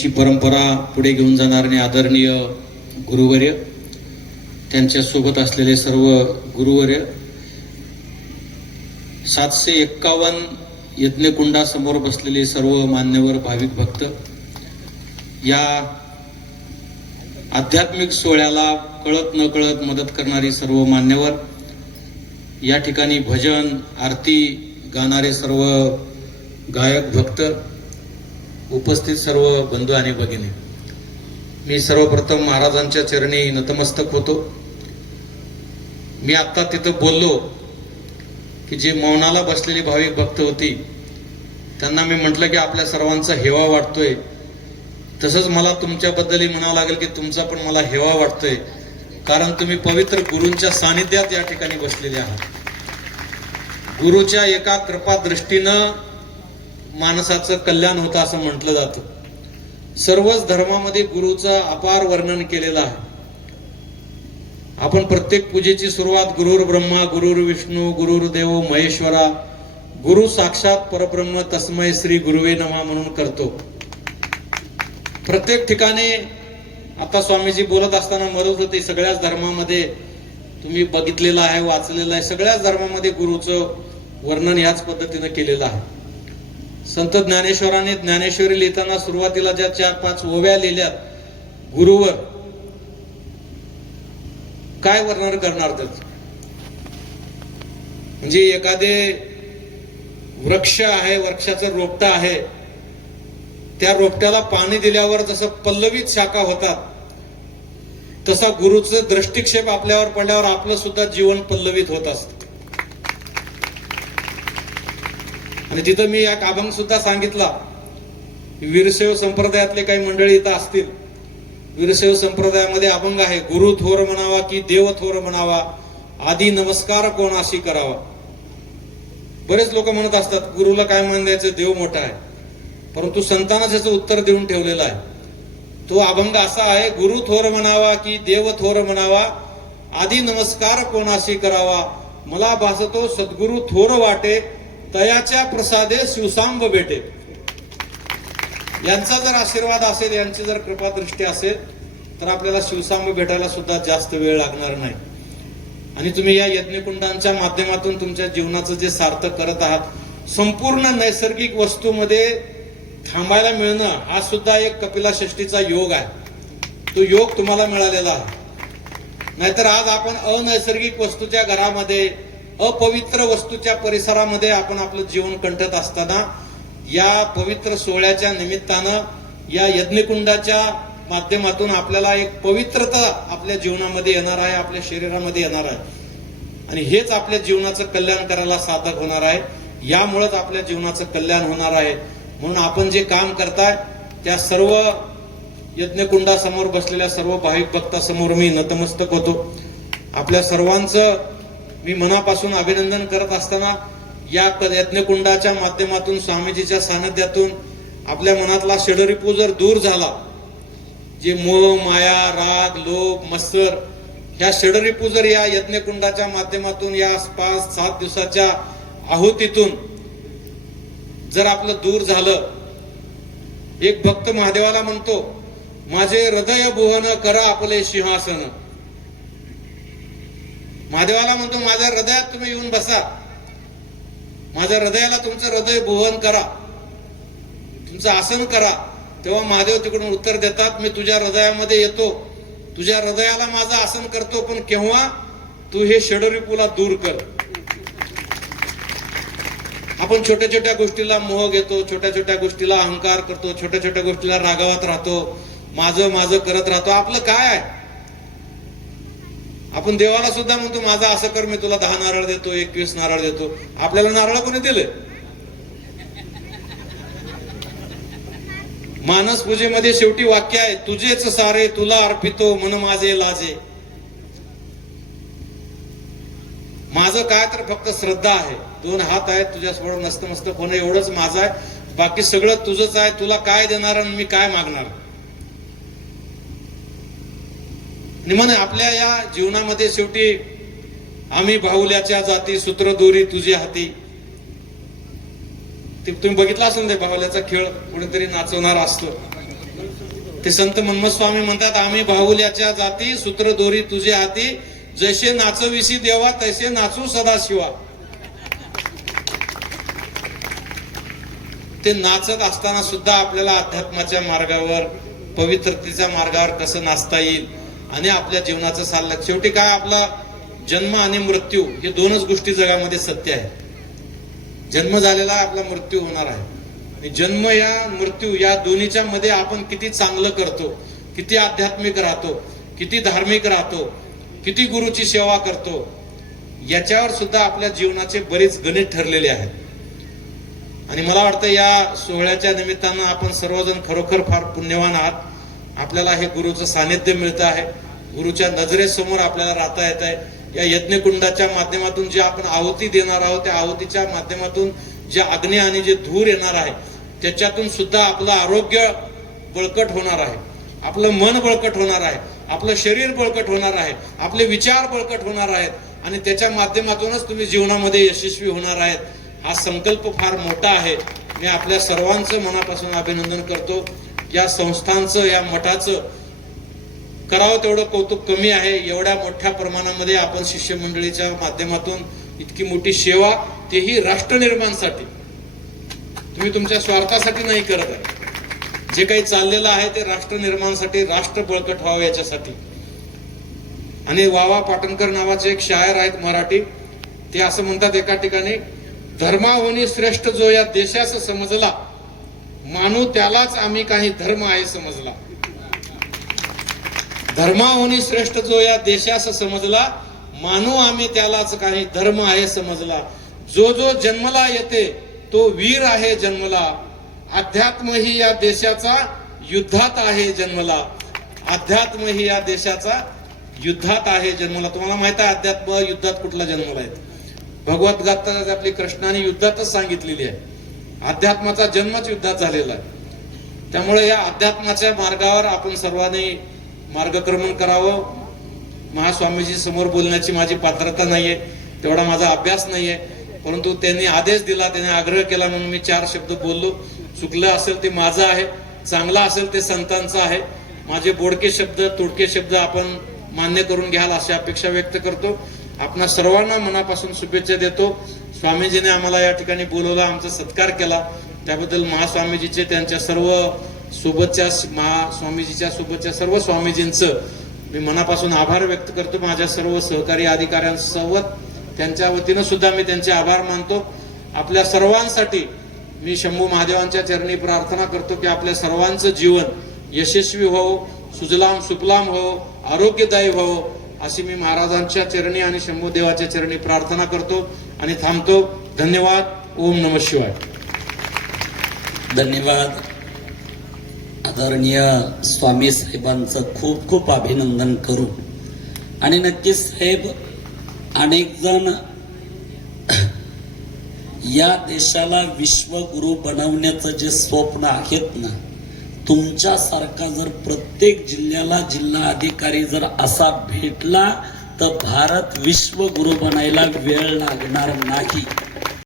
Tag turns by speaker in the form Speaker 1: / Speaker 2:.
Speaker 1: त्यांची परंपरा पुढे घेऊन जाणारे आदरणीय गुरुवर्य त्यांच्यासोबत असलेले सर्व गुरुवर्य सातशे एक्कावन्न यज्ञकुंडासमोर बसलेले सर्व मान्यवर भाविक भक्त या आध्यात्मिक सोहळ्याला कळत न कळत मदत करणारी सर्व मान्यवर या ठिकाणी भजन आरती गाणारे सर्व गायक भक्त उपस्थित सर्व बंधू आणि भगिनी. मी सर्वप्रथम महाराजांच्या चरणी नतमस्तक होतो. मी आत्ता तिथं बोललो की जे मौनाला बसलेली भाविक भक्त होती त्यांना मी म्हटलं की आपल्या सर्वांचा हेवा वाटतोय. तसंच मला तुमच्याबद्दलही म्हणावं लागेल की तुमचा पण मला हेवा वाटतोय. कारण तुम्ही पवित्र गुरूंच्या सानिध्यात या ठिकाणी बसलेले आहात. गुरुच्या एका कृपा दृष्टीनं माणसाचं कल्याण होतं असं म्हटलं जातं. सर्वच धर्मामध्ये गुरुचं अपार वर्णन केलेलं आहे. आपण प्रत्येक पूजेची सुरुवात गुरुर ब्रह्मा गुरुर विष्णू गुरुर देव महेश्वरा गुरु साक्षात परब्रह्म तस्मय श्री गुरुवे नमा म्हणून करतो. प्रत्येक ठिकाणी आता स्वामीजी बोलत असताना मदत होते सगळ्याच धर्मामध्ये तुम्ही बघितलेलं आहे वाचलेलं आहे सगळ्याच धर्मामध्ये गुरुचं वर्णन याच पद्धतीनं केलेलं आहे. संत ज्ञानेश्वराने ज्ञानेश्वरी लिहिताना सुरुवातीला ज्या चार पाच ओव्या लिहिल्या गुरुवर काय वर्णन करणार त्याच? म्हणजे एखादे वृक्ष आहे वृक्षाचं रोपट आहे त्या रोपट्याला पाणी दिल्यावर जसं पल्लवीत शाखा होतात तसा गुरुचं दृष्टिक्षेप आपल्यावर पडल्यावर आपलं सुद्धा जीवन पल्लवित होत असतं. आणि तिथं मी एक अभंग सुद्धा सांगितला वीरशैव संप्रदायातले काही मंडळी इथं असतील. वीरशैव संप्रदायामध्ये अभंग आहे गुरु थोर म्हणावा की देव थोर म्हणावा आधी नमस्कार कोणाशी करावा. बरेच लोक म्हणत असतात गुरुला काय मान द्यायचं देव मोठा आहे. परंतु संतांनाच याचं उत्तर देऊन ठेवलेलं आहे. तो अभंग असा आहे गुरु थोर म्हणावा की देव थोर म्हणावा आधी नमस्कार कोणाशी करावा. मला भासतो सद्गुरु थोर वाटे तयाच्या प्रसादे शिवसांब भेटे. यांचा जर आशीर्वाद असेल यांची जर कृपादृष्टी असेल तर आपल्याला शिवसांब भेटायला सुद्धा जास्त वेळ लागणार नाही. आणि तुम्ही या यज्ञकुंडांच्या माध्यमातून तुमच्या जीवनाचं जे सार्थक करत आहात संपूर्ण नैसर्गिक वस्तूमध्ये थांबायला मिळणं हा सुद्धा एक कपिला षष्टीचा योग आहे. तो योग तुम्हाला मिळालेला आहे. नाहीतर आज आपण अनैसर्गिक वस्तूच्या घरामध्ये अपवित्र वस्तूच्या परिसरामध्ये आपण आपलं जीवन कंठत असताना या पवित्र सोहळ्याच्या निमित्तानं या यज्ञकुंडाच्या माध्यमातून आपल्याला एक पवित्रता आपल्या जीवनामध्ये येणार आहे आपल्या शरीरामध्ये येणार आहे. आणि हेच आपल्या जीवनाचं कल्याण करायला साधक होणार आहे. यामुळेच आपल्या जीवनाचं कल्याण होणार आहे. म्हणून आपण जे काम करताय त्या सर्व यज्ञकुंडासमोर बसलेल्या सर्व भाविक भक्तासमोर मी नतमस्तक होतो. आपल्या सर्वांचं मी मनापासून अभिनंदन करत असताना या क- यज्ञकुंडाच्या माध्यमातून स्वामीजीच्या सानिध्यातून आपल्या मनातला षडरिपू जर दूर झाला जे मोह माया राग लोभ मत्सर ह्या षडरिपू जर या यज्ञकुंडाच्या माध्यमातून या पाच सात दिवसाच्या आहुतीतून जर आपलं दूर झालं एक भक्त महादेवाला म्हणतो माझे हृदय भुवन करा आपले सिंहासन. महादेवाला म्हणतो माझ्या हृदयात तुम्ही येऊन बसा. माझ्या हृदयाला तुमचं हृदय भुवन करा. तुमचं आसन करा. तेव्हा महादेव तिकडून उत्तर देतात मी तुझ्या हृदयामध्ये येतो. तुझ्या हृदयाला माझं आसन करतो पण केव्हा? तू हे षडरिपूला दूर कर. आपण छोट्या छोट्या गोष्टीला मोह घेतो छोट्या छोट्या गोष्टीला अहंकार करतो छोट्या छोट्या गोष्टीला रागावत राहतो माझं माझं करत राहतो. आपलं काय आहे? आपण देवाला सुद्धा म्हणतो माझा असं कर मी तुला दहा नारळ देतो एकवीस नारळ देतो. आपल्याला नारळ कोणी दिले? मानस पूजेमध्ये शेवटी वाक्य आहे तुझेच सारे तुला अर्पितो मन माझे लाजे. माझं काय तर फक्त श्रद्धा आहे. दोन हात आहेत तुझ्यासमोर नसतं मस्त होणं एवढंच माझं आहे. बाकी सगळं तुझंच आहे तुला काय देणार आणि मी काय मागणार? आणि आपल्या या जीवनामध्ये शेवटी आम्ही बाहुल्याच्या जाती सूत्रदोरी तुझी हाती. ते तुम्ही बघितला असेल ते बाहुल्याचा खेळ कुठेतरी नाचवणार असतो. ते संत मनमत स्वामी म्हणतात आम्ही बाहुल्याच्या जाती सूत्र दोरी तुझे हाती. जसे नाचविसी देवा तसे नाचू सदाशिवा. ते नाचत असताना सुद्धा आपल्याला अध्यात्माच्या मार्गावर पवित्रतेच्या मार्गावर कसं नाचता येईल? आणि आपल्या जीवनाचं चाललं शेवटी काय आपला जन्म आणि मृत्यू हे दोनच गोष्टी जगामध्ये सत्य आहे जन्म झालेला आपला मृत्यू होणार आहे. जन्म या मृत्यू या दोन्हीच्या मध्ये आपण किती चांगलं करतो किती आध्यात्मिक राहतो किती धार्मिक राहतो किती गुरुची सेवा करतो याच्यावर सुद्धा आपल्या जीवनाचे बरेच गणित ठरलेले आहेत. आणि मला वाटतं या सोहळ्याच्या निमित्तानं आपण सर्वजण खरोखर फार पुण्यवान आहात. आपल्याला हे गुरुचं सानिध्य मिळतं आहे. गुरुच्या नजरेसमोर आपल्याला राहता येत आहे. या यज्ञकुंडाच्या माध्यमातून जे आपण आहुती देणार आहोत त्या आहुतीच्या माध्यमातून जे अग्नी आणि जे धूर येणार आहे त्याच्यातून सुद्धा आपलं आरोग्य बळकट होणार आहे. आपलं मन बळकट होणार आहे. आपलं शरीर बळकट होणार आहे. आपले विचार बळकट होणार आहेत. आणि त्याच्या माध्यमातूनच तुम्ही जीवनामध्ये यशस्वी होणार आहेत. हा संकल्प फार मोठा आहे. मी आपल्या सर्वांचं मनापासून अभिनंदन करतो. या संस्थांचं या मठाचं करावं तेवढं कौतुक कमी आहे. एवढ्या मोठ्या प्रमाणामध्ये आपण शिष्यमंडळीच्या माध्यमातून इतकी मोठी सेवा तेही राष्ट्र निर्माणसाठी. तुम्ही तुमच्या स्वार्थासाठी नाही करत आहे. जे काही चाललेलं आहे ते राष्ट्र निर्माणासाठी राष्ट्र बळकट व्हावं याच्यासाठी. आणि वावा पाटणकर नावाचे एक शायर आहेत मराठी ते असं म्हणतात एका ठिकाणी धर्माहोनी श्रेष्ठ जो या देशास समजला मानू त्यालाच आम्ही काही धर्म आहे समजला. धर्माहोनी श्रेष्ठ जो या देशास समजला मानू आम्ही त्यालाच काही धर्म आहे समजला. जो जो जन्मला येते तो वीर आहे जन्मला. अध्यात्म ही या देशाचा युद्धात आहे जन्मला. अध्यात्म ही या देशाचा युद्धात आहे जन्मला. तुम्हाला माहीत आहे अध्यात्म युद्धात कुठला जन्मला आहे भगवद्गीता आपली कृष्णाने युद्धातच सांगितलेली आहे. अध्यात्माचा जन्मच युद्धात झालेला आहे. त्यामुळे या अध्यात्माच्या मार्गावर आपण सर्वांनी मार्गक्रमण करावं. महास्वामीजी समोर बोलण्याची माझी पात्रता नाहीये तेवढा माझा अभ्यास नाहीये परंतु त्यांनी आदेश दिला त्यांनी आग्रह केला म्हणून मी चार शब्द बोललो. चुकलं असेल ते माझं आहे चांगलं असेल ते संतांचं आहे. माझे बोडके शब्द तोडके शब्द आपण मान्य करून घ्याल अशी अपेक्षा व्यक्त करतो. आपणा सर्वांना मनापासून शुभेच्छा देतो. स्वामीजीने आम्हाला या ठिकाणी बोलवला आमचा सत्कार केला. त्याबद्दल महास्वामीजीचे त्यांच्या सर्व सोबतच्या महास्वामीजीच्या सोबतच्या सर्व स्वामीजींचं मी मनापासून आभार व्यक्त करतो. माझ्या सर्व सहकारी अधिकाऱ्यांसोबत त्यांच्या वतीनं सुद्धा मी त्यांचे आभार मानतो. आपल्या सर्वांसाठी मी शंभू महादेवांच्या चरणी प्रार्थना करतो की आपल्या सर्वांचं जीवन यशस्वी हो सुजलाम सुफलाम हो आरोग्यदायी हो. अशी मी महाराजांच्या चरणी आणि शंभू देवाच्या चरणी प्रार्थना करतो आणि थांबतो. धन्यवाद. ओम नम शिवाय.
Speaker 2: धन्यवाद. आदरणीय स्वामी साहेबांचं खूप खूप अभिनंदन करू. आणि नक्कीच साहेब अनेक जण या देशाला विश्वगुरु बनवण्याचं जे स्वप्न आहेत ना तुमच्यासारखा जर प्रत्येक जिल्ह्याला जिल्हा अधिकारी जर असा भेटला तर भारत विश्वगुरु बनायला वेळ लागणार नाही.